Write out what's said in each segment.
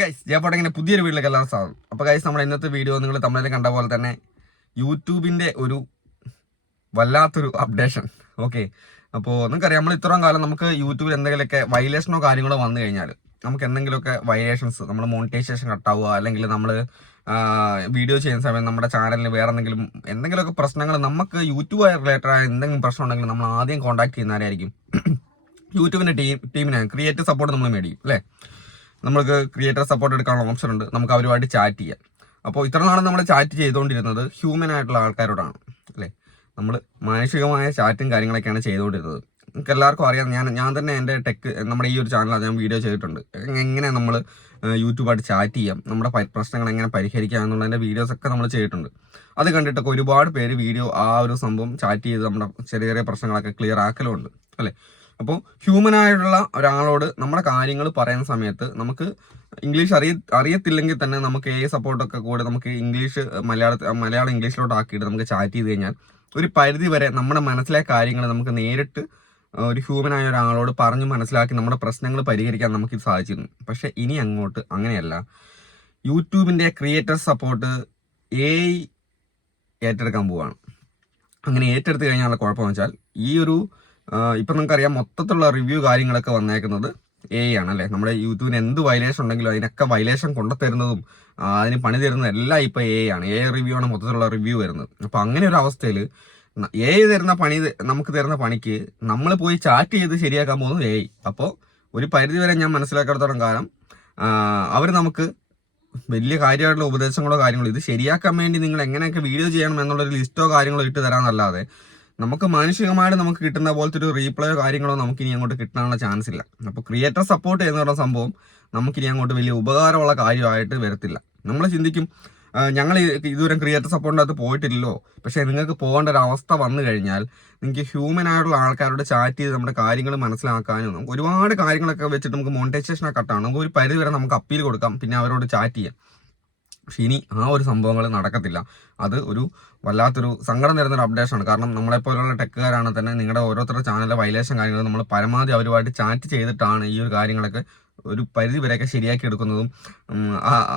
Guys ജയപ്പോട്ടെങ്ങനെ പുതിയൊരു വീട്ടിലേക്ക് എല്ലാവരും സ്വാഗതം. അപ്പോൾ ഗൈസ് നമ്മുടെ ഇന്നത്തെ വീഡിയോ നിങ്ങൾ തമിഴിൽ കണ്ട പോലെ തന്നെ യൂട്യൂബിൻ്റെ ഒരു വല്ലാത്തൊരു അപ്ഡേഷൻ. ഓക്കെ, അപ്പോൾ നിങ്ങൾക്കറിയാം നമ്മൾ ഇത്രയും കാലം നമുക്ക് യൂട്യൂബിൽ എന്തെങ്കിലുമൊക്കെ വയലേഷനോ കാര്യങ്ങളോ വന്നു കഴിഞ്ഞാൽ നമുക്ക് എന്തെങ്കിലുമൊക്കെ വയലേഷൻസ്, നമ്മൾ മോണിറ്റൈസേഷൻ കട്ടാവുക, അല്ലെങ്കിൽ നമ്മൾ വീഡിയോ ചെയ്യുന്ന സമയം നമ്മുടെ ചാനലിന് വേറെ എന്തെങ്കിലുമൊക്കെ പ്രശ്നങ്ങൾ, നമുക്ക് യൂട്യൂബ് റിലേറ്റഡ് ആയ എന്തെങ്കിലും പ്രശ്നം ഉണ്ടെങ്കിൽ നമ്മൾ ആദ്യം കോൺടാക്ട് ചെയ്യുന്നവരായിരിക്കും യൂട്യൂബിൻ്റെ ടീമിനെ ക്രിയേറ്റീവ് സപ്പോർട്ട് നമ്മൾ മേടിക്കും അല്ലേ. നമുക്ക് ക്രിയേറ്റർ സപ്പോർട്ട് എടുക്കാനുള്ള ഓപ്ഷൻ ഉണ്ട്, നമുക്ക് അവരുമായിട്ട് ചാറ്റ് ചെയ്യാം. അപ്പോൾ ഇത്ര നാളും നമ്മൾ ചാറ്റ് ചെയ്തുകൊണ്ടിരുന്നത് ഹ്യൂമൻ ആയിട്ടുള്ള ആൾക്കാരോടാണ് അല്ലേ. നമ്മൾ മാനുഷികമായ ചാറ്റും കാര്യങ്ങളൊക്കെയാണ് ചെയ്തുകൊണ്ടിരുന്നത്. നിങ്ങൾക്ക് എല്ലാവർക്കും അറിയാം, ഞാൻ തന്നെ എൻ്റെ നമ്മുടെ ഈ ഒരു ചാനലിൽ ഞാൻ വീഡിയോ ചെയ്തിട്ടുണ്ട്, എങ്ങനെ നമ്മൾ യൂട്യൂബായിട്ട് ചാറ്റ് ചെയ്യാം, നമ്മുടെ പ്രശ്നങ്ങൾ എങ്ങനെ പരിഹരിക്കാം എന്നുള്ളതിൻ്റെ വീഡിയോസൊക്കെ നമ്മൾ ചെയ്തിട്ടുണ്ട്. അത് കണ്ടിട്ടൊക്കെ ഒരുപാട് പേര് വീഡിയോ ആ ഒരു സംഭവം ചാറ്റ് ചെയ്ത് നമ്മുടെ ചെറിയ ചെറിയ പ്രശ്നങ്ങളൊക്കെ ക്ലിയർ ആക്കലുമുണ്ട് അല്ലേ. അപ്പോൾ ഹ്യൂമനായിട്ടുള്ള ഒരാളോട് നമ്മുടെ കാര്യങ്ങൾ പറയുന്ന സമയത്ത് നമുക്ക് ഇംഗ്ലീഷ് അറിയത്തില്ലെങ്കിൽ തന്നെ നമുക്ക് സപ്പോർട്ടൊക്കെ കൂടെ നമുക്ക് മലയാളം ഇംഗ്ലീഷിലോട്ട് ആക്കിയിട്ട് നമുക്ക് ചാറ്റ് ചെയ്ത് കഴിഞ്ഞാൽ ഒരു പരിധി വരെ നമ്മുടെ മനസ്സിലെ കാര്യങ്ങൾ നമുക്ക് നേരിട്ട് ഒരു ഹ്യൂമനായ ഒരാളോട് പറഞ്ഞ് മനസ്സിലാക്കി നമ്മുടെ പ്രശ്നങ്ങൾ പരിഹരിക്കാൻ നമുക്ക് സാധിച്ചിരുന്നു. പക്ഷേ ഇനി അങ്ങോട്ട് അങ്ങനെയല്ല. യൂട്യൂബിൻ്റെ ക്രിയേറ്റർ സപ്പോർട്ട് AI ഏറ്റെടുക്കാൻ പോവുകയാണ്. അങ്ങനെ ഏറ്റെടുത്ത് കഴിഞ്ഞാലുള്ള കുഴപ്പമെന്ന് വെച്ചാൽ ഈ ഒരു ഇപ്പം നിങ്ങൾക്കറിയാം മൊത്തത്തിലുള്ള റിവ്യൂ കാര്യങ്ങളൊക്കെ വന്നേക്കുന്നത് AI ആണ് അല്ലേ. നമ്മുടെ യൂട്യൂബിന് എന്ത് വയലേഷൻ ഉണ്ടെങ്കിലും അതിനൊക്കെ വയലേഷൻ കൊണ്ടുതരുന്നതും അതിന് പണി തരുന്നതും എല്ലാം ഇപ്പോൾ AI ആണ്. AI റിവ്യൂ ആണ് മൊത്തത്തിലുള്ള റിവ്യൂ വരുന്നത്. അപ്പോൾ അങ്ങനെ ഒരു അവസ്ഥയിൽ AI നമുക്ക് തരുന്ന പണിക്ക് നമ്മൾ പോയി ചാറ്റ് ചെയ്ത് ശരിയാക്കാൻ പോകുന്നത് AI. അപ്പോൾ ഒരു പരിധി വരെ ഞാൻ മനസ്സിലാക്കിയിടത്തോളം കാലം അവർ നമുക്ക് വലിയ കാര്യമായിട്ടുള്ള ഉപദേശങ്ങളോ കാര്യങ്ങളോ ഇത് ശരിയാക്കാൻ വേണ്ടി നിങ്ങൾ എങ്ങനെയൊക്കെ വീഡിയോ ചെയ്യണം എന്നുള്ളൊരു ലിസ്റ്റോ കാര്യങ്ങളോ ഇട്ട് തരാമെന്നല്ലാതെ നമുക്ക് മാനുഷികമായിട്ട് നമുക്ക് കിട്ടുന്ന പോലത്തെ ഒരു റീപ്ലേയോ കാര്യങ്ങളോ നമുക്കിനി അങ്ങോട്ട് കിട്ടാനുള്ള ചാൻസ് ഇല്ല. അപ്പോൾ ക്രിയേറ്റർ സപ്പോർട്ട് എന്ന് പറയുന്ന സംഭവം നമുക്കിനി അങ്ങോട്ട് വലിയ ഉപകാരമുള്ള കാര്യമായിട്ട് വരത്തില്ല. നമ്മൾ ചിന്തിക്കും ഞങ്ങൾ ഇതുവരെ ക്രിയേറ്റർ സപ്പോർട്ടിൻ്റെ അകത്ത് പോയിട്ടില്ലല്ലോ, പക്ഷേ നിങ്ങൾക്ക് പോകേണ്ട ഒരു അവസ്ഥ വന്നു കഴിഞ്ഞാൽ നിങ്ങൾക്ക് ഹ്യൂമനായിട്ടുള്ള ആൾക്കാരോട് ചാറ്റ് ചെയ്ത് നമ്മുടെ കാര്യങ്ങൾ മനസ്സിലാക്കാനും നമുക്ക് ഒരുപാട് കാര്യങ്ങളൊക്കെ വെച്ചിട്ട് നമുക്ക് മോണിറ്റൈസേഷനൊക്കെ കട്ടാണ്. നമുക്ക് ഒരു പരിധി വരെ നമുക്ക് അപ്പീൽ കൊടുക്കാം, പിന്നെ അവരോട് ചാറ്റ് ചെയ്യാം. പക്ഷെ ഇനി ആ ഒരു സംഭവങ്ങൾ നടക്കത്തില്ല. അത് ഒരു വല്ലാത്തൊരു സങ്കടം തരുന്നൊരു അപ്ഡേഷനാണ്. കാരണം നമ്മളെപ്പോലുള്ള ടെക്കുകാരാണ് തന്നെ നിങ്ങളുടെ ഓരോരുത്തരുടെ ചാനലിലെ വയലേഷൻ കാര്യങ്ങൾ നമ്മൾ പരമാവധി അവരുമായിട്ട് ചാറ്റ് ചെയ്തിട്ടാണ് ഈ ഒരു കാര്യങ്ങളൊക്കെ ഒരു പരിധി വരെയൊക്കെ ശരിയാക്കി എടുക്കുന്നതും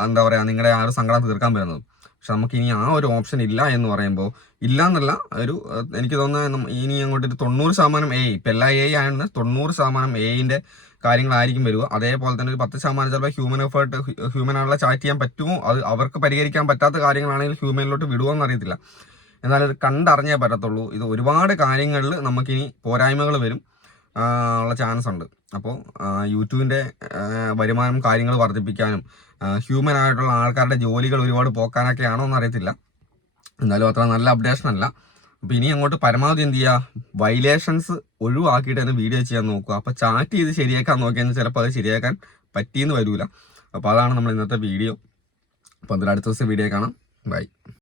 എന്താ പറയുക നിങ്ങളുടെ ആ ഒരു സങ്കടം തീർക്കാൻ പറ്റുന്നതും. പക്ഷെ നമുക്ക് ഇനി ആ ഒരു ഓപ്ഷൻ ഇല്ല എന്ന് പറയുമ്പോൾ, ഇല്ല എന്നല്ല, എനിക്ക് തോന്നുന്നത് ഇനി അങ്ങോട്ട് 90% AI, ഇപ്പം എല്ലാ AI ആയതുകൊണ്ട് 90% AIൻ്റെ കാര്യങ്ങളായിരിക്കും വരിക. അതേപോലെ തന്നെ ഒരു 10% ചിലപ്പോൾ ഹ്യൂമനായുള്ള ചാറ്റ് ചെയ്യാൻ പറ്റുമോ, അത് അവർക്ക് പരിഹരിക്കാൻ പറ്റാത്ത കാര്യങ്ങളാണെങ്കിൽ ഹ്യൂമനിലോട്ട് വിടുമോ എന്നറിയത്തില്ല. എന്നാൽ ഇത് കണ്ടറിഞ്ഞേ പറ്റത്തുള്ളൂ. ഇത് ഒരുപാട് കാര്യങ്ങളിൽ നമുക്കിനി പോരായ്മകൾ വരും ഉള്ള ചാൻസ് ഉണ്ട്. അപ്പോൾ യൂട്യൂബിൻ്റെ വരുമാനം കാര്യങ്ങൾ വർദ്ധിപ്പിക്കാനും ഹ്യൂമനായിട്ടുള്ള ആൾക്കാരുടെ ജോലികൾ ഒരുപാട് പോക്കാനൊക്കെ ആണോ എന്നറിയത്തില്ല. എന്നാലും അത്ര നല്ല അപ്ഡേഷൻ അല്ല. അപ്പോൾ ഇനി അങ്ങോട്ട് പരമാവധി എന്ത് ചെയ്യുക, വയലേഷൻസ് ഒഴിവാക്കിയിട്ട് തന്നെ വീഡിയോ ചെയ്യാൻ നോക്കുക. അപ്പോൾ ചാറ്റ് ചെയ്ത് ശരിയാക്കാൻ നോക്കിയാൽ ചിലപ്പോൾ അത് ശരിയാക്കാൻ പറ്റിയെന്ന് വരില്ല. അപ്പോൾ അതാണ് നമ്മൾ ഇന്നത്തെ വീഡിയോ. അപ്പോൾ അതിൽ അടുത്ത ദിവസം വീഡിയോ കാണാം. ബൈ.